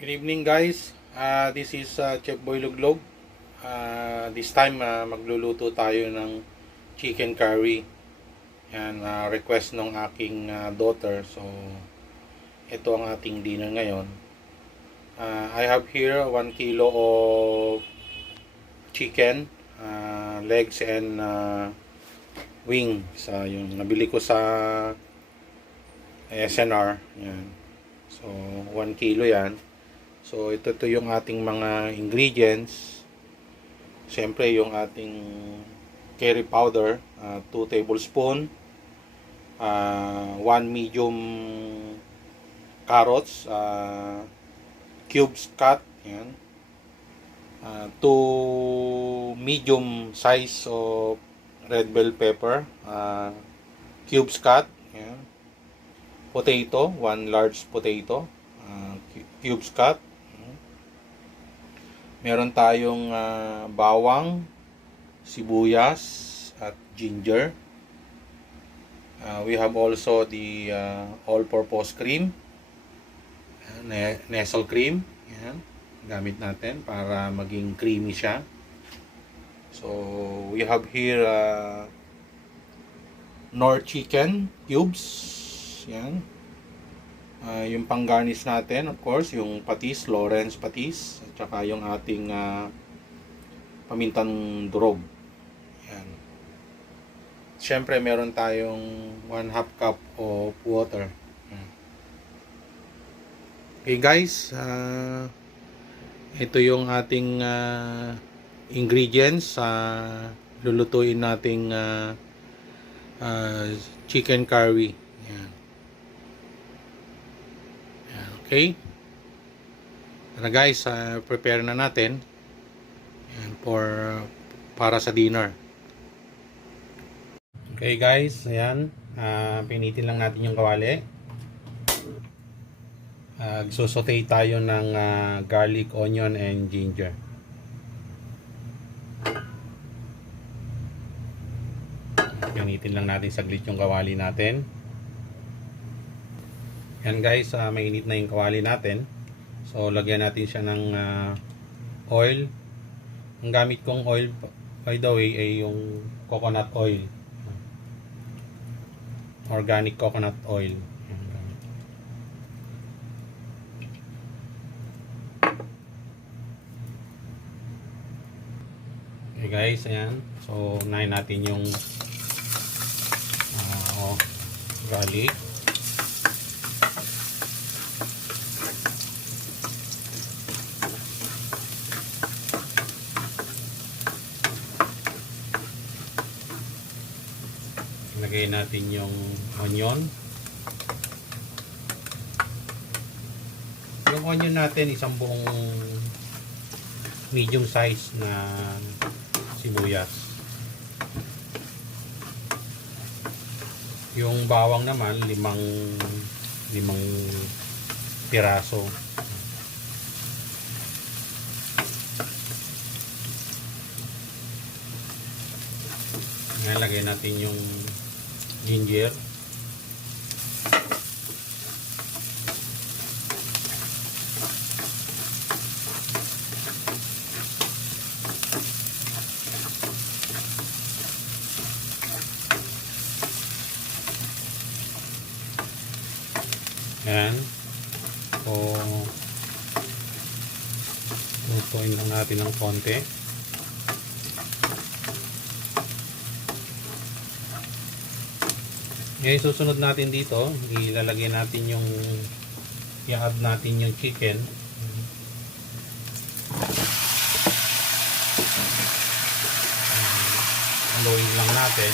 Good evening guys. This is Chef Boy Luglog. This time magluluto tayo ng chicken curry. Yan, request ng aking daughter. So ito ang ating dinner ngayon. I have here 1 kilo of chicken, legs and wing. Yung nabili ko sa SNR. Yan. So 1 kilo yan. So ito yung ating mga ingredients. Siyempre yung ating curry powder, 2 tablespoon, 1 medium carrots, cubes cut, yan. 2 medium size of red bell pepper, cubes cut, yan. Potato, 1 large potato, cubes cut. Meron tayong bawang, sibuyas, at ginger. We have also the all-purpose cream, Nestle cream. Yan, gamit natin para maging creamy siya. So, we have here Knorr chicken cubes. Yan. Yung pang-garnish natin, of course, yung patis, Lawrence patis, at saka yung ating pamintang durog. Yan. Siyempre, meron tayong 1/2 cup of water. Yan. Okay guys, ito yung ating ingredients sa lulutuin nating chicken curry. Yan. Okay. Tara guys, prepare na natin. Yan, para sa dinner. Okay guys, ayan. Pinitin lang natin yung kawali. Saute tayo ng garlic, onion, and ginger. Pinitin lang natin saglit yung kawali natin. Yan guys, mainit na yung kawali natin. So lagyan natin siya ng oil. Ang gamit kong oil, by the way, ay yung coconut oil. Organic coconut oil. Okay guys, ayan. So unahin natin yung garlic. Lagay natin yung onion. Yung onion natin, isang buong medium size na sibuyas. Yung bawang naman, limang piraso. Ngayon, lagay natin yung ginger. Ayan. So, lutuin lang natin ng konti. Ngayon, susunod natin dito, ilalagay natin yung i-add natin yung chicken. Haluin lang natin.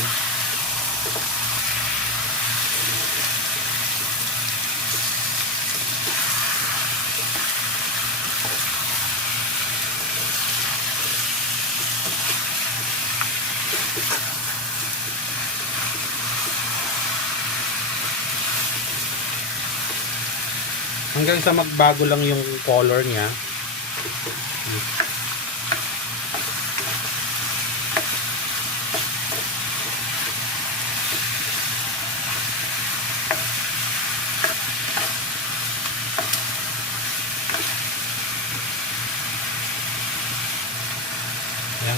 Hanggang sa magbago lang yung color niya.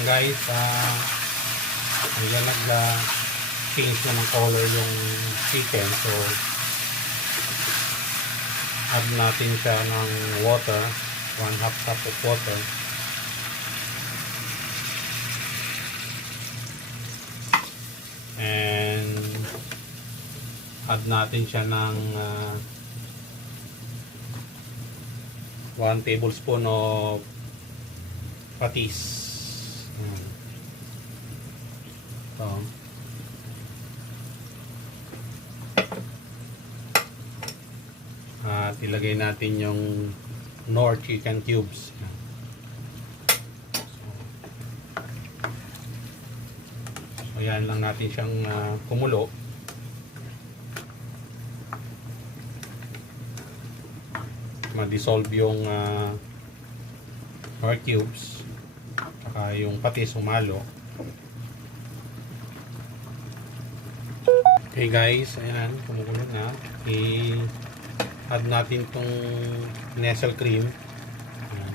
guys, hanggang change na ng color yung chicken. So add natin siya ng water, 1/2 cup of water. And add natin siya ng 1 tablespoon of patis. Ito. At ilagay natin yung Knorr chicken cubes. So yan lang natin siyang kumulo. Ma-dissolve yung Knorr cubes saka yung patis sumalo. Okay guys, ayan, kumukulo na. I-add natin tong Nestle cream. Ayan.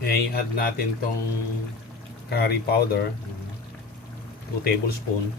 I-add natin tong curry powder, 2 tablespoon.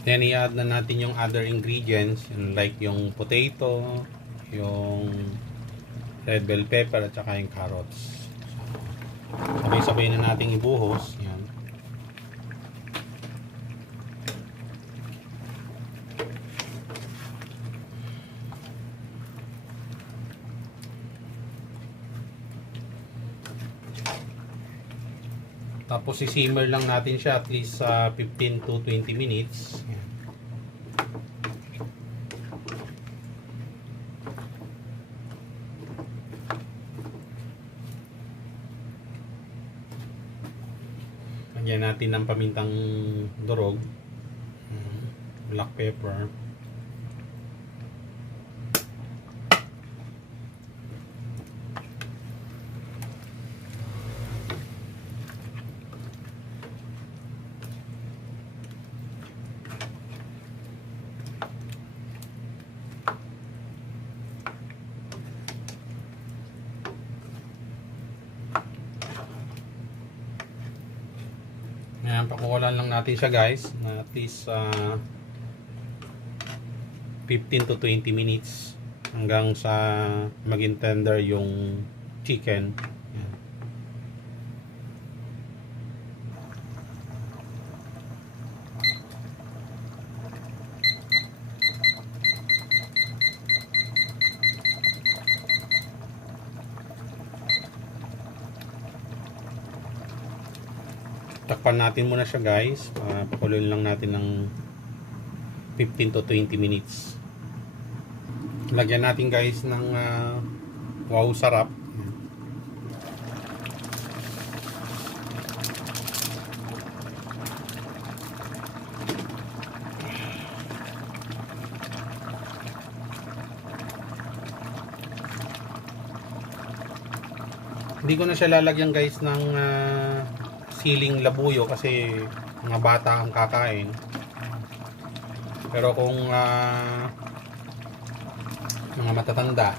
Then i-add na natin yung other ingredients, like yung potato, yung red bell pepper at saka yung carrots. Sabay-sabay na natin ibuhos. Yan. Tapos i-simmer lang natin siya at least 15 to 20 minutes. Yan. Lagyan natin ng pamintang durog, black pepper, ayan, pakukulan lang natin siya guys na at least 15 to 20 minutes hanggang sa maging tender yung chicken. Ayan. Takpan natin muna siya guys. Pakuloyin lang natin ng 15 to 20 minutes. Lagyan natin guys ng wow sarap. Hindi ko na siya lalagyan guys ng siling labuyo kasi mga bata ang kakain. Pero kung mga matatanda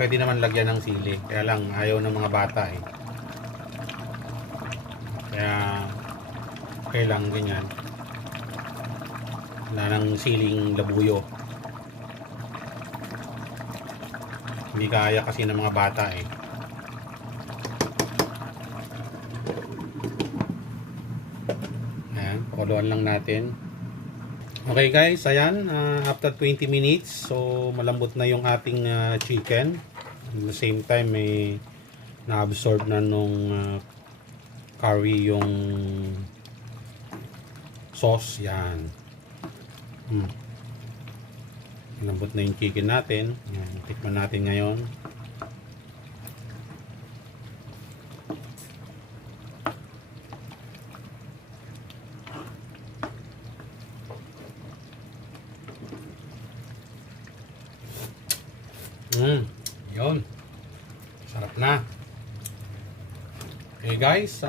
pwede naman lagyan ng sili, kaya lang ayaw ng mga bata kaya okay lang ganyan, wala ng siling labuyo, hindi kaya kasi ng mga bata pakuluan lang natin. Okay guys, ayan, after 20 minutes, so malambot na yung ating chicken. At the same time, may na-absorb na nung curry yung sauce. Yan. Malambot na yung chicken natin. Yan, tikman natin ngayon. Yun. Sarap na. Okay guys,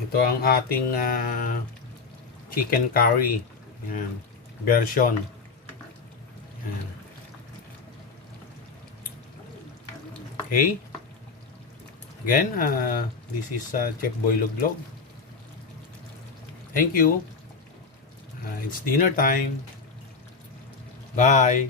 ito ang ating chicken curry. Yan. Version. Yan. Okay. Again, this is Chef Boy Luglog. Thank you. It's dinner time. Bye.